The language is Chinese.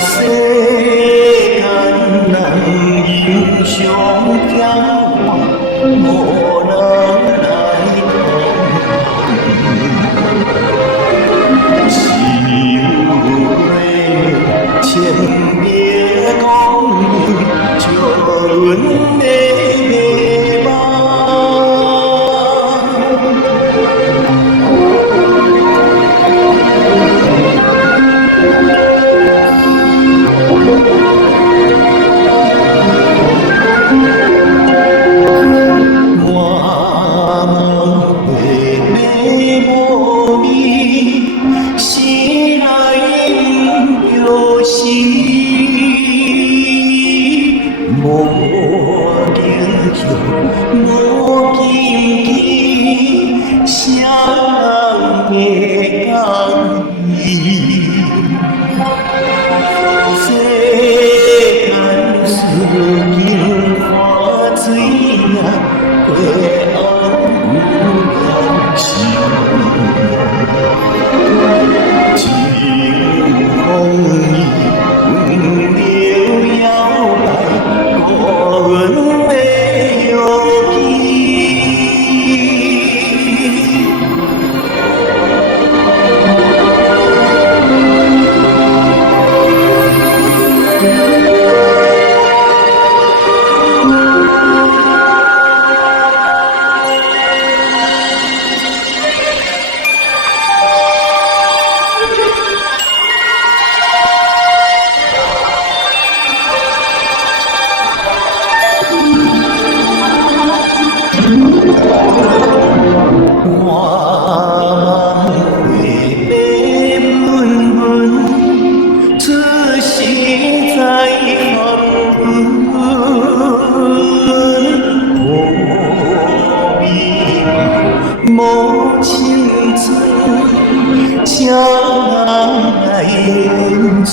世间人英雄骄傲，无人来同。情泪千别光阴，就阮的迷茫。我们回味无味，心内有时，无英雄无禁忌，谁人会讲伊？世间事情看水啊，过红有心。清风伊温柔摇摆，孤阮的摇旗。我回味温温，此心在风无味无青春，谁人来演出？